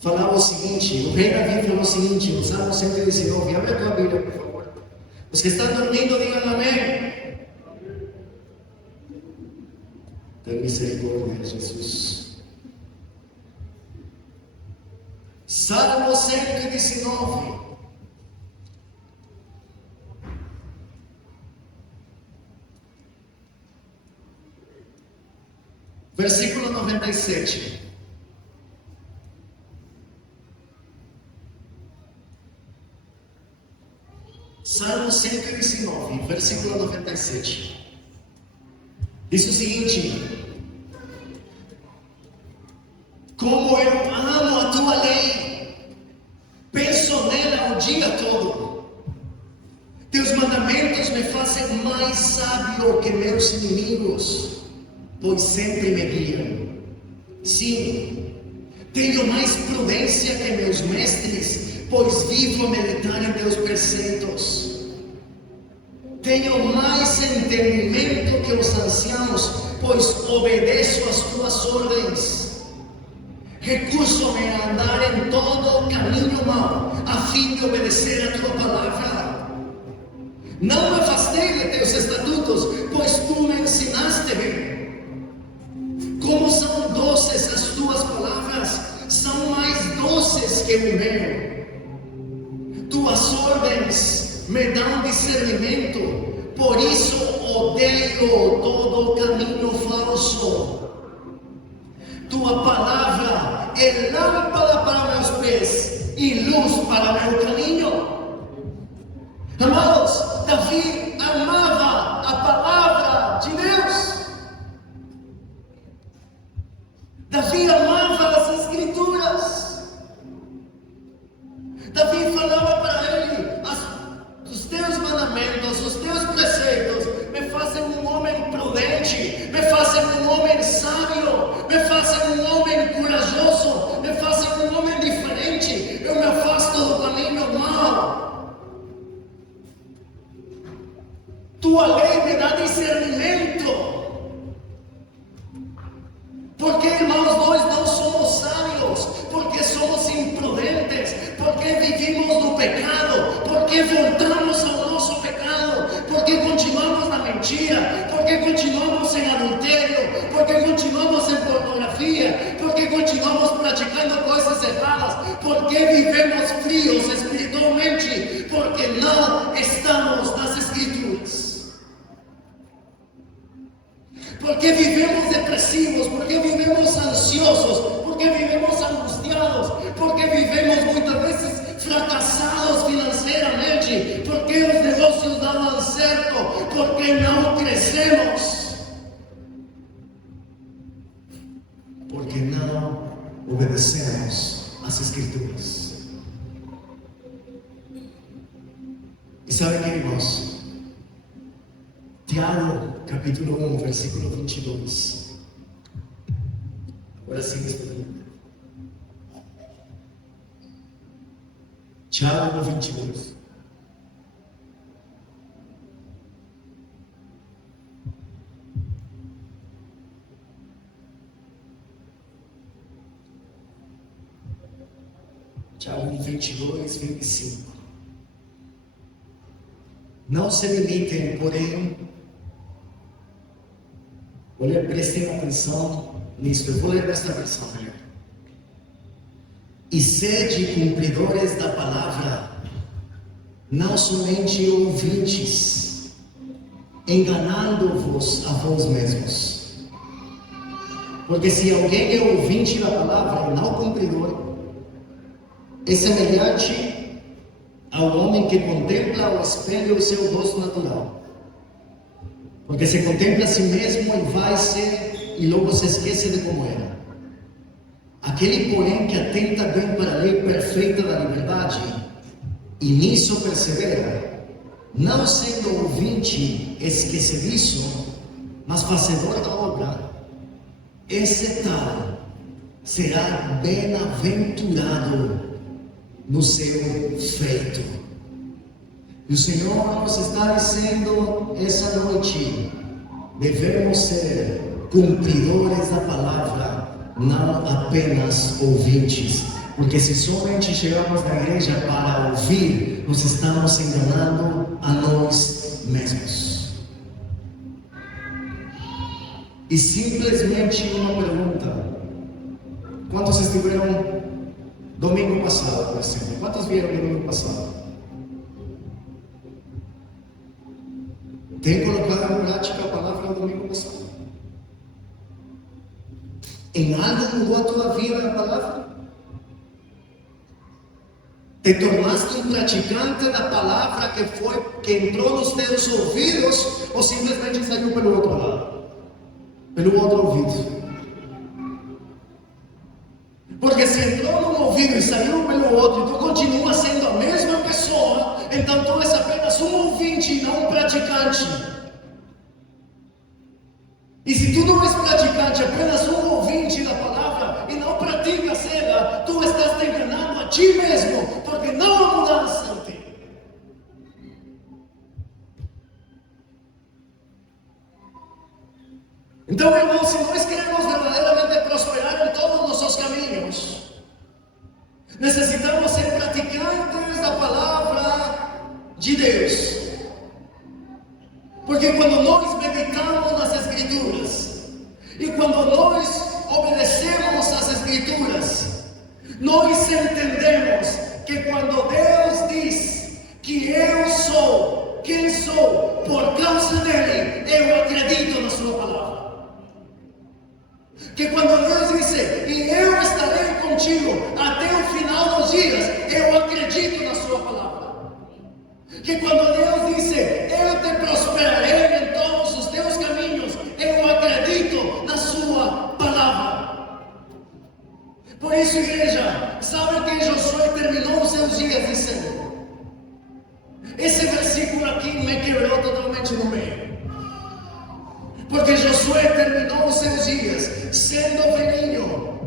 falava o seguinte, o rei Davi falou o seguinte, no Salmo 119, abre a tua Bíblia, por favor. Os que estão dormindo, digam amém. Tem misericórdia, Jesus. Salmo 119. Versículo 97. Salmo 119, versículo 97. Diz o seguinte: como eu amo a tua lei, penso nela o dia todo. Teus mandamentos me fazem mais sábio que meus inimigos, pois sempre me guiam. Sim, tenho mais prudência que meus mestres, pois vivo a meditar em teus preceitos. Tenho mais entendimento que os anciãos, pois obedeço às tuas ordens. Recuso-me a andar em todo o caminho mau, a fim de obedecer a tua palavra. Não me afastei de teus estatutos, pois tu me ensinaste-me. Como são doces as tuas palavras, são mais doces que o mel. Tuas ordens me dão discernimento, por isso odeio todo o caminho falso. Tua palavra é lâmpada para meus pés e luz para meu caminho. Amados, Davi amava a palavra de Deus. Davi amava as Escrituras. Davi falava para ele: os teus mandamentos, os teus preceitos me fazem um homem prudente, me fazem um homem sábio, me fazem um homem corajoso, me fazem um homem diferente. Eu me afasto do caminho mau. Tua lei me dá discernimento. Porque, irmãos, nós não somos sábios, porque somos imprudentes, porque vivimos no pecado, porque voltamos ao nosso pecado, porque continuamos na mentira, porque continuamos em adultério, porque continuamos em pornografia, porque continuamos praticando coisas erradas, porque vivemos frios espiritualmente, porque não estamos nas Escrituras. Porque vivemos depressivos, porque vivemos ansiosos, porque vivemos angustiados, porque vivemos muitas vezes fracassados financeiramente, porque os negócios não dão certo, porque não crescemos, porque não obedecemos às Escrituras. E sabe que, irmãos? Tiago, capítulo 1, versículo 22. Agora sim, estudando. Tiago 22. Tiago 22, 25. Não se limitem, porém, olha, prestem atenção nisso. Eu vou ler esta versão, melhor. E sede cumpridores da palavra, não somente ouvintes, enganando-vos a vós mesmos. Porque se alguém é ouvinte da palavra e não cumpridor, é semelhante ao homem que contempla ao espelho o seu rosto natural. Porque se contempla a si mesmo e vai-se e logo se esquece de como era. Aquele, porém, que atenta bem para a lei perfeita da liberdade e nisso persevera, não sendo ouvinte esquecediço, mas fazedor da obra, esse tal será bem-aventurado no seu feito. E o Senhor nos está dizendo essa noite: devemos ser cumpridores da palavra, não apenas ouvintes. Porque se somente chegamos na igreja para ouvir, nos estamos enganando a nós mesmos. E simplesmente uma pergunta: quantos estiveram domingo passado, por exemplo? Quantos vieram domingo passado? Tem colocado em prática a palavra do domingo passado? Em algo mudou a tua vida na palavra? Te tornaste um praticante da palavra que entrou nos teus ouvidos, ou simplesmente saiu pelo outro lado? Pelo outro ouvido? Porque se entrou num ouvido e saiu pelo outro, e tu continua sendo a mesma pessoa, então tu és apenas um ouvinte e não um praticante. E se tu não és praticante, apenas um ouvinte da palavra, e não praticas ela, tu estás te enganando a ti mesmo, porque não há mudança em ti. Então, irmãos, se nós queremos verdadeiramente prosperar em todos os nossos caminhos, necessitamos ser praticantes da palavra de Deus. Porque quando nós meditamos nas Escrituras, e quando nós obedecemos às Escrituras, nós entendemos que quando Deus diz que eu sou quem sou por causa dele, eu acredito na sua palavra. Que quando Deus disse, e eu estarei contigo até o final dos dias, eu acredito na sua palavra. Que quando Deus disse, eu te prosperarei em todos os teus caminhos, eu acredito na sua palavra. Por isso, igreja, sabe que Josué terminou os seus dias dizendo? Esse versículo aqui me quebrou totalmente no meio. Porque Josué terminou os seus dias sendo velhinho.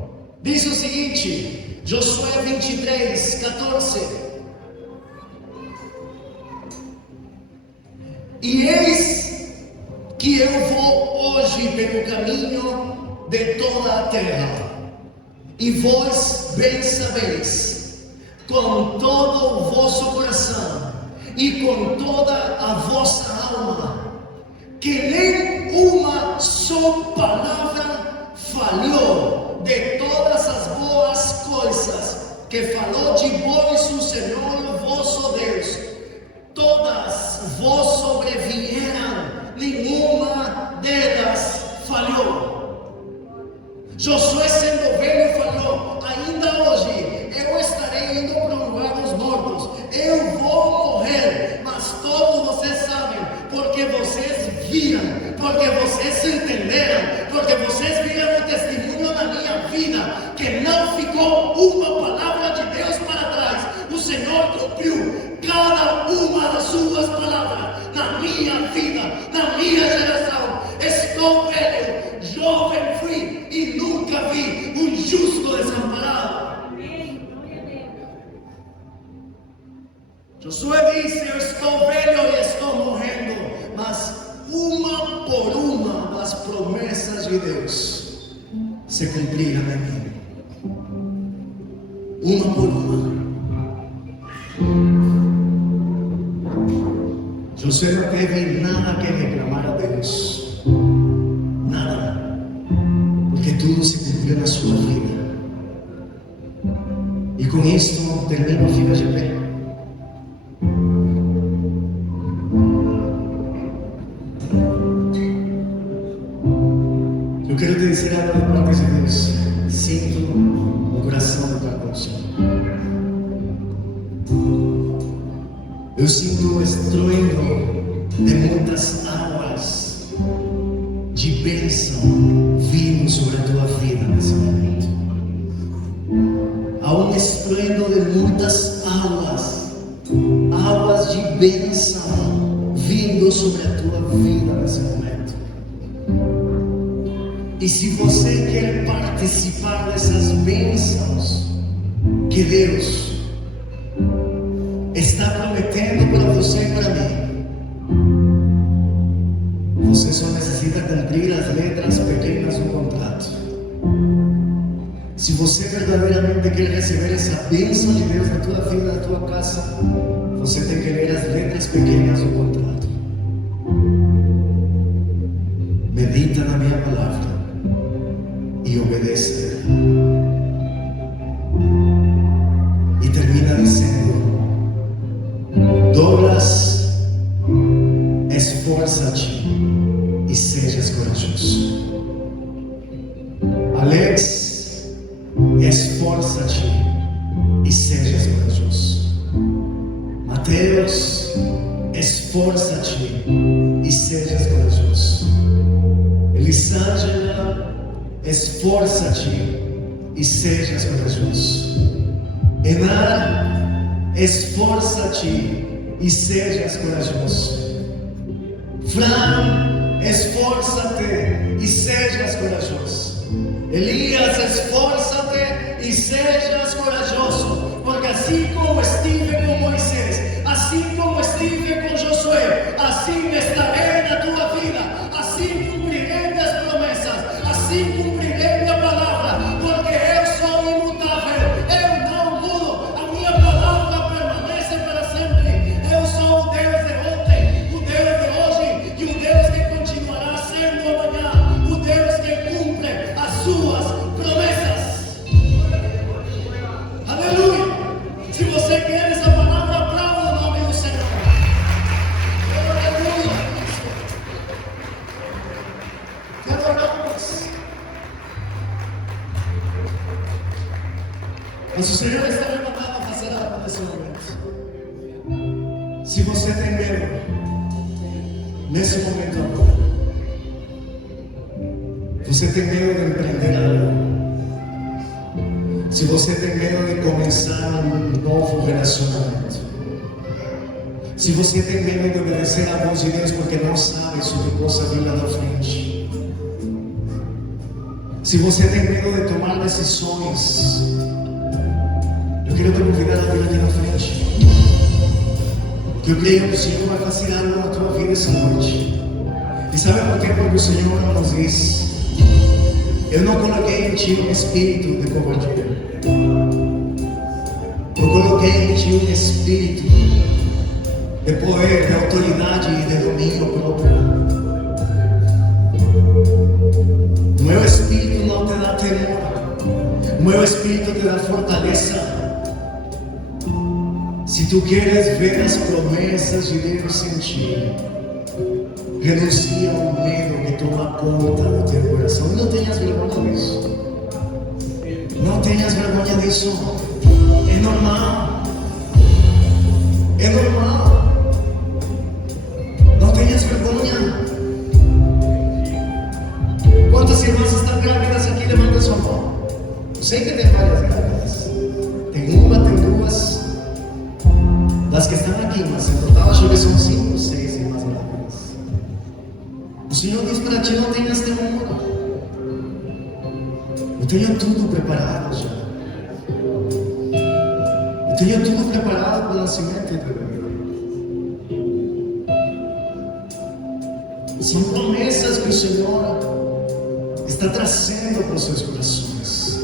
Diz o seguinte, Josué 23, 14. E eis que eu vou hoje pelo caminho de toda a terra, e vós bem sabeis, com todo o vosso coração e com toda a vossa alma, que nem uma só palavra falhou de todas as boas coisas que falou de vós o Senhor vosso Deus. Todas vos sobrevieram, nenhuma delas falhou. Josué, sendo velho, falou: ainda hoje eu estarei indo para o lugar dos mortos, eu vou morrer, mas todos vocês sabem, porque vocês viram, porque vocês entenderam, porque vocês viram o testemunho na minha vida, que não ficou uma palavra de Deus para trás. O Senhor cumpriu cada uma das suas palavras na minha vida, na minha geração. Estou velho, jovem fui e nunca vi um justo desamparado. Josué disse: eu estou velho e estou morrendo, mas uma por uma das promessas de Deus se cumpriram em mim. Uma por uma. Josué não teve nada que reclamar a Deus, nada, porque tudo se cumpriu na sua vida. E com isto termino, fica de pé. Eu quero te dizer algo da parte de Deus. Sinto no coração do Senhor. Eu sinto o estruendo de muitas águas de bênção vindo sobre a tua vida nesse momento. Há um estruendo de muitas águas de bênção vindo sobre a tua vida nesse momento. E se você quer participar dessas bênçãos que Deus está prometendo para você e para mim, você só necessita Se você verdadeiramente quer receber essa bênção de Deus na tua vida, na tua casa, você tem que ler as letras pequenas do contrato. Medita na minha palavra e obedece. E termina dizendo: Douglas, esforça-te e sejas corajoso. Alex, esforça-te e sejas corajoso. Mateus, esforça-te e sejas corajoso. Elisângela, esforça-te e sejas corajoso. Enar, esforça-te e sejas corajoso. Fran, esforça-te e sejas corajoso. Elias, esforça-te e sejas corajoso, porque assim como estive com Moisés, assim como estive com Josué, assim estarei na tua vida, assim cumprirei as promessas, assim cumprirei a palavra, porque eu sou imutável, eu não mudo, a minha palavra permanece para sempre. Eu sou o Deus de ontem, o Deus de hoje e o Deus que continuará sendo amanhã, o Deus que cumpre as suas promessas. Aleluia! Se você quer essa palavra, aplauda o nome do Senhor. Aleluia! Te adoramos. Mas o Senhor está me mandando a fazer algo nesse momento. Se você tem medo, nesse momento agora, você tem medo de empreender algo, se você tem medo de começar um novo relacionamento, se você tem medo de obedecer a voz de Deus porque não sabe sobre coisa vir lá da frente, se você tem medo de tomar decisões, eu quero te convidar a vir aqui na frente, que eu creio que o Senhor vai fazer algo na tua vida essa noite. E sabe por quê? Porque o Senhor nos diz: eu não coloquei em ti um espírito de covardia, eu coloquei em ti um espírito de poder, de autoridade e de domínio próprio. O meu espírito não te dá temor, o meu espírito te dá fortaleza. Se tu queres ver as promessas de Deus em ti, renuncia ao medo que toma conta do teu coração. Não tenhas vergonha disso. Não tenhas vergonha disso. É normal. É normal. Não tenhas vergonha. Quantas irmãs estão grávidas aqui? Levanta sua mão. Eu sei que tem várias grávidas. Tem uma, tem duas. Das que estão aqui, mas em total acho que são 5 ou 6 irmãs grávidas. O Senhor diz para ti: não tenhas temor. Eu tenho tudo preparado já. Eu tenho tudo preparado para o nascimento do bebê. São promessas que o Senhor está trazendo para os seus corações.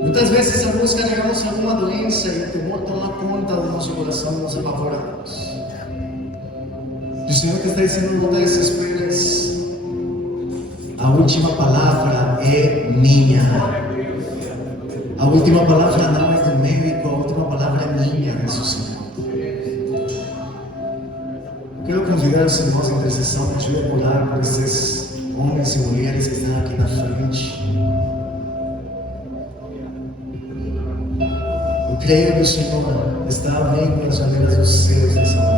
Muitas vezes alguns carregamos alguma doença e o temor toma conta do nosso coração e nos apavoramos. E o Senhor que está dizendo: não desesperes. A última palavra é minha. A última palavra não é do médico, a última palavra é minha, diz o Senhor. Quero convidar os irmãos em intercessão para te orar por esses homens e mulheres que estão aqui na frente. Eu creio que o Senhor está abrindo as janelas dos céus nessa hora.